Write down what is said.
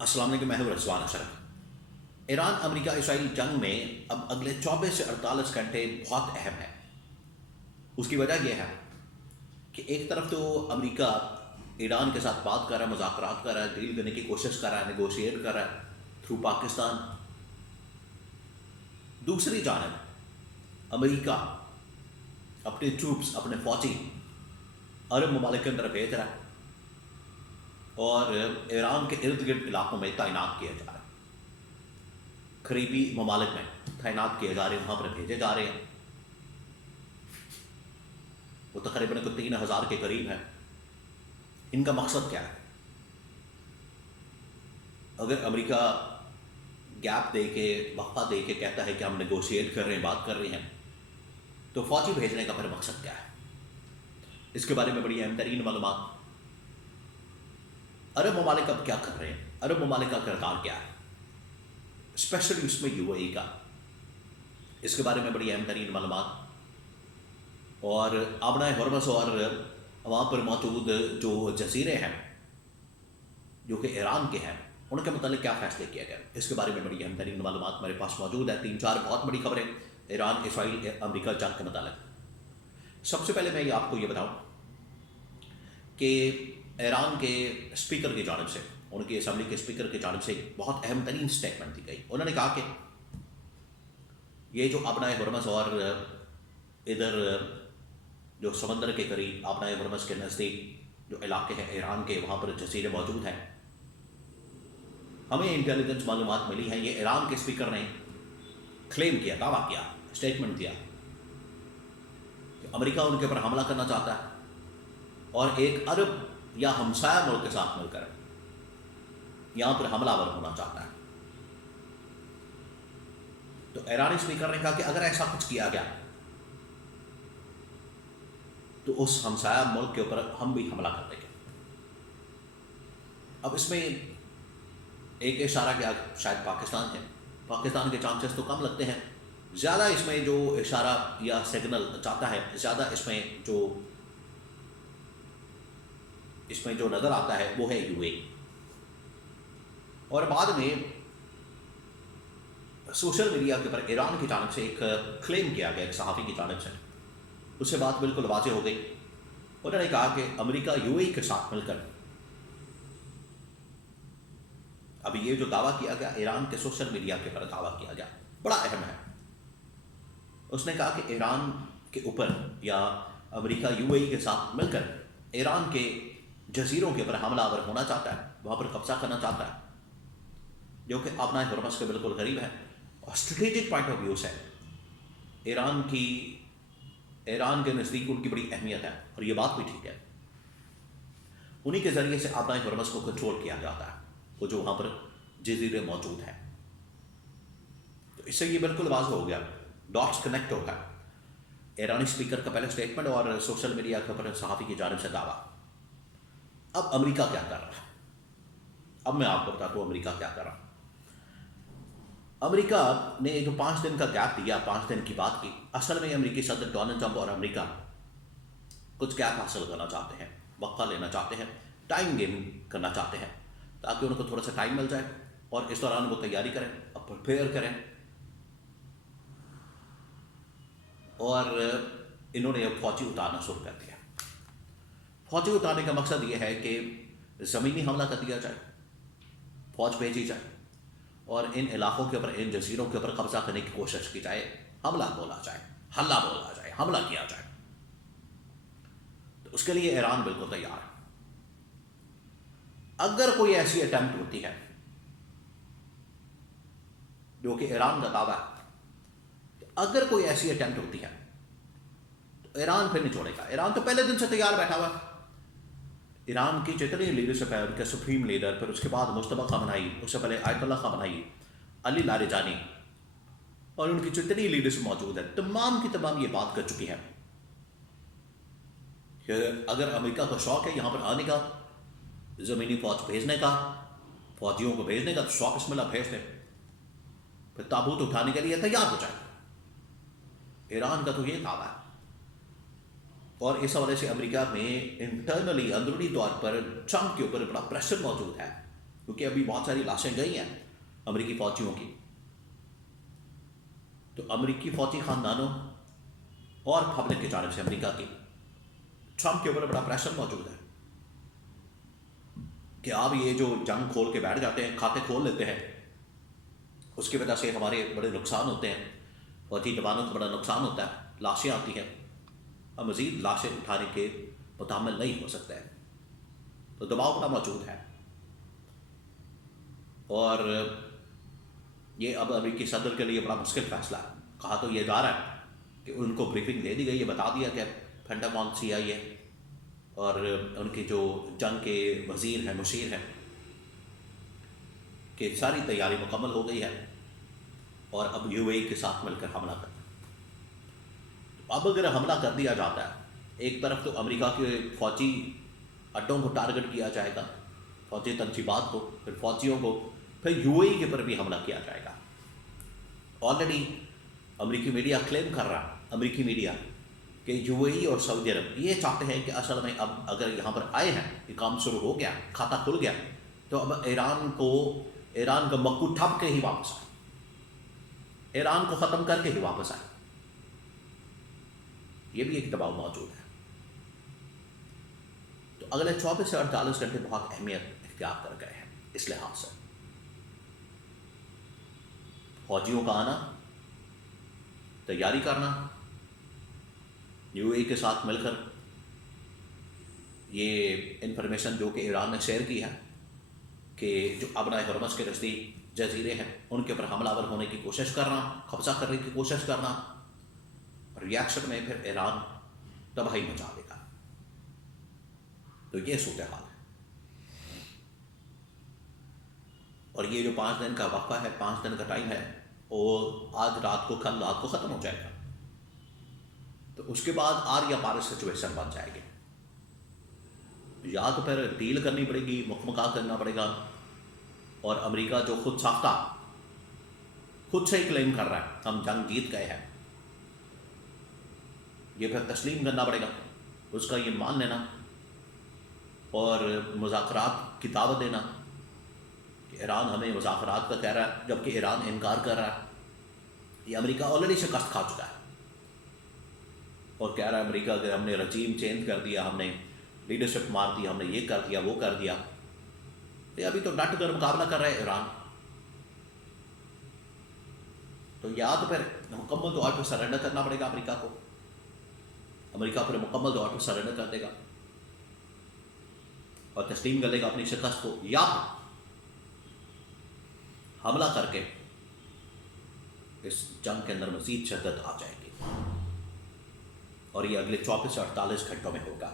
السلام علیکم، میں ہوں رضوان اشرف۔ ایران امریکہ اسرائیل جنگ میں اب اگلے 24 سے 48 گھنٹے بہت اہم ہیں۔ اس کی وجہ یہ ہے کہ ایک طرف تو امریکہ ایران کے ساتھ بات کر رہا ہے، مذاکرات کر رہا ہے، ڈیل کرنے کی کوشش کر رہا ہے، نیگوشیٹ کر رہا ہے تھرو پاکستان۔ دوسری جانب امریکہ اپنے ٹروپس، اپنے فوجی عرب ممالک کے اندر بھیج رہا ہے اور ایران کے ارد گرد علاقوں میں تعینات کیا جا رہا ہے، قریبی ممالک میں تعینات کیے جا رہے ہیں، وہاں پر بھیجے جا رہے ہیں۔ وہ تقریباً 3000 کے قریب ہیں۔ ان کا مقصد کیا ہے؟ اگر امریکہ گیپ دے کے، وقفہ دے کے کہتا ہے کہ ہم نیگوشیٹ کر رہے ہیں، بات کر رہے ہیں، تو فوجی بھیجنے کا پھر مقصد کیا ہے؟ اس کے بارے میں بڑی اہم ترین معلومات۔ عرب ممالک اب کیا کر رہے ہیں؟ عرب ممالک کا کردار کیا ہے؟ اسپیشلی اس میں یو اے ای کا، اس کے بارے میں بڑی اہم ترین معلومات۔ اور آبنائے ہرمز اور وہاں پر موجود جو جزیرے ہیں جو کہ ایران کے ہیں، ان کے متعلق کیا فیصلے کیا گئے، اس کے بارے میں بڑی اہم ترین معلومات میرے پاس موجود ہے۔ 3-4 بہت بڑی خبریں ایران اسرائیل امریکہ جنگ کے متعلق۔ سب سے پہلے میں آپ کو یہ بتاؤں کہ ایران کے اسپیکر کی جانب سے، ان کی اسمبلی کے اسپیکر کی جانب سے بہت اہم ترین اسٹیٹمنٹ دی گئی۔ انہوں نے کہا کہ یہ جو آبنائے ہرمز اور ادھر جو سمندر کے قریب آبنائے ہرمز کے نزدیک جو علاقے ہیں ایران کے، وہاں پر جزیرے موجود ہیں، ہمیں انٹیلیجنس معلومات ملی ہیں، یہ ایران کے اسپیکر نے کلیم کیا، دعویٰ کیا، اسٹیٹمنٹ دیا کہ امریکہ ان کے اوپر حملہ کرنا چاہتا ہے اور ایک عرب یا ہمسایہ ملک کے ساتھ مل کر یہاں پر حملہ آور ہونا چاہتا ہے۔ تو ایرانی اسپیکر نے کہا کہ اگر ایسا کچھ کیا گیا تو اس ہمسایہ ملک کے اوپر ہم بھی حملہ کر دیں گے۔ اب اس میں ایک اشارہ کیا، شاید پاکستان ہے، پاکستان کے چانسز تو کم لگتے ہیں۔ زیادہ اس میں جو اشارہ یا سگنل چاہتا ہے، زیادہ اس میں جو نظر آتا ہے وہ ہے یو اے۔ اور بعد میں سوشل میڈیا کے اوپر ایران کی جانب سے ایک کلیم کیا گیا، ایک صحافی کی جانب سے، اس سے بات بالکل واضح ہو گئی۔ انہوں نے کہا کہ امریکہ یو اے کے ساتھ مل کر، اب یہ جو دعویٰ کیا گیا ایران کے سوشل میڈیا کے اوپر دعویٰ کیا گیا، بڑا اہم ہے۔ اس نے کہا کہ ایران کے اوپر یا امریکہ یو اے ای کے ساتھ مل کر ایران کے جزیروں کے اوپر حملہ آور ہونا چاہتا ہے، وہاں پر قبضہ کرنا چاہتا ہے، جو کہ آبنائے ہرمز کے بالکل قریب ہے اور اسٹریٹجک پوائنٹ آف ویو سے ایران کے نزدیک ان کی بڑی اہمیت ہے، اور یہ بات بھی ٹھیک ہے۔ انہی کے ذریعے سے آبنائے ہرمز کو کنٹرول کیا جاتا ہے، وہ جو وہاں پر جزیرے موجود ہیں۔ تو اس سے یہ بالکل واضح ہو گیا، ڈاٹس کنیکٹ ہو گیا۔ ایرانی اسپیکر کا پہلے اسٹیٹمنٹ اور سوشل میڈیا کے اوپر صحافی کی جانب سے دعویٰ۔ اب امریکہ کیا کر رہا ہے؟ اب میں آپ کو بتاتا ہوں امریکہ کیا کر رہا ہے۔ امریکہ نے جو 5 دن کا گیپ دیا، 5 دن کی بات کی، اصل میں امریکی صدر ڈونلڈ ٹرمپ اور امریکہ کچھ گیپ حاصل کرنا چاہتے ہیں، وقفہ لینا چاہتے ہیں، ٹائم گیننگ کرنا چاہتے ہیں، تاکہ ان کو تھوڑا سا ٹائم مل جائے اور اس دوران وہ تیاری کریں، اب پریپیئر کریں۔ اور انہوں نے اب فوجی اتارنا شروع کر دیا۔ فوجی اتارنے کا مقصد یہ ہے کہ زمینی حملہ کر دیا جائے، فوج بھیجی جائے اور ان علاقوں کے اوپر، ان جزیروں کے اوپر قبضہ کرنے کی کوشش کی جائے، حملہ بولا جائے، حلہ بولا جائے، حملہ کیا جائے۔ تو اس کے لیے ایران بالکل تیار ہے۔ اگر کوئی ایسی اٹیمپٹ ہوتی ہے جو کہ ایران کا دعویٰ ہے، تو اگر کوئی ایسی اٹیمپٹ ہوتی ہے تو ایران پھر نہیں چھوڑے گا۔ ایران تو پہلے دن سے تیار بیٹھا ہوا ہے۔ ایران کی جتنی لیڈرشپ ہے، ان کے سپریم لیڈر، پھر اس کے بعد مجتبیٰ خامنہئی، اس سے پہلے آیت اللہ خامنہئی، علی لاریجانی، اور ان کی جتنی لیڈرشپ موجود ہے، تمام کی تمام یہ بات کر چکی ہے کہ اگر امریکہ کو شوق ہے یہاں پر آنے کا، زمینی فوج بھیجنے کا، فوجیوں کو بھیجنے کا، تو شوق بسم اللہ بھیج دیں، پھر تابوت اٹھانے کے لیے تیار ہو جائے۔ ایران کا تو یہ دعویٰ ہے۔ اور اس حوالے سے امریکہ میں انٹرنلی، اندرونی طور پر ٹرمپ کے اوپر بڑا پریشر موجود ہے کیونکہ ابھی بہت ساری لاشیں گئی ہیں امریکی فوجیوں کی. تو امریکی فوجی خاندانوں اور پبلک کی جانب سے امریکہ کی ٹرمپ کے اوپر بڑا پریشر موجود ہے کہ آپ یہ جو جنگ کھول کے بیٹھ جاتے ہیں، کھاتے کھول لیتے ہیں، اس کی وجہ سے ہمارے بڑے نقصان ہوتے ہیں، فوجی جوانوں کو بڑا نقصان ہوتا ہے، لاشیں آتی ہیں، ہم مزید لاشیں اٹھانے کے متحمل نہیں ہو سکتے ہیں. تو دباؤ بڑا موجود ہے. اور یہ اب امریکی صدر کے لیے بڑا مشکل فیصلہ ہے. کہا تو یہ جا رہا ہے کہ ان کو بریفنگ دے دی گئی، یہ بتا دیا کہ پینٹاگون CIA اور ان کے جو جنگ کے وزیر ہیں، مشیر ہیں، کہ ساری تیاری مکمل ہو گئی ہے اور اب UAE کے ساتھ مل کر حملہ کرنا. اب اگر حملہ کر دیا جاتا ہے، ایک طرف تو امریکہ کے فوجی اڈوں کو ٹارگٹ کیا جائے گا، فوجی تنصیبات کو، پھر فوجیوں کو، پھر UAE کے پر بھی حملہ کیا جائے گا. آلریڈی امریکی میڈیا کلیم کر رہا ہے، امریکی میڈیا، کہ UAE اور سعودی عرب یہ چاہتے ہیں کہ اصل میں اب اگر یہاں پر آئے ہیں، یہ کام شروع ہو گیا، کھاتا کھل گیا، تو اب ایران کا مکو ٹھپ کے ہی واپس آئے، ایران کو ختم کر کے ہی واپس آئے. یہ بھی ایک دباؤ موجود ہے. تو اگلے 24 سے 48 گھنٹے بہت اہمیت اختیار کر گئے ہیں اس لحاظ سے. فوجیوں کا آنا، تیاری کرنا، UAE کے ساتھ مل کر یہ انفارمیشن جو کہ ایران نے شیئر کی ہے کہ جو ابنائے ہرمز کے نزدیک جزیرے ہیں ان کے اوپر حملہ آور ہونے کی کوشش کرنا، قبضہ کرنے کی کوشش کرنا، ریاکشن میں پھر ایران تباہی مچا دے گا. تو یہ صورتحال ہے. اور یہ جو 5 دن کا وقفہ ہے، 5 دن کا ٹائم ہے، وہ آج رات کو، کل رات کو ختم ہو جائے گا. تو اس کے بعد آر یا پار سچویشن بن جائے گی. یا تو پھر ڈیل کرنی پڑے گی، مکمکا کرنا پڑے گا، اور امریکہ جو خود ساختہ، خود سے ہی کلیم کر رہا ہے ہم جنگ جیت گئے ہیں، یہ پھر تسلیم کرنا پڑے گا، اس کا یہ مان لینا اور مذاکرات کی دعوت دینا کہ ایران ہمیں مذاکرات کا کہہ رہا ہے جبکہ ایران انکار کر رہا ہے. یہ امریکہ آلریڈی شکست کھا چکا ہے اور کہہ رہا ہے امریکہ کہ ہم نے رجیم چینج کر دیا، ہم نے لیڈرشپ مار دی، ہم نے یہ کر دیا، وہ کر دیا. یہ ابھی تو ڈٹ کر مقابلہ کر رہے ایران. تو یا تو پھر مکمل طور پر سرنڈر کرنا پڑے گا امریکہ کو، امریکہ پھر مکمل طور پر سرنڈر کر دے گا اور تسلیم کر لے گا اپنی شکست کو، یا حملہ کر کے اس جنگ کے اندر مزید شدت آ جائے گی. اور یہ اگلے 24 سے 48 گھنٹوں میں ہوگا.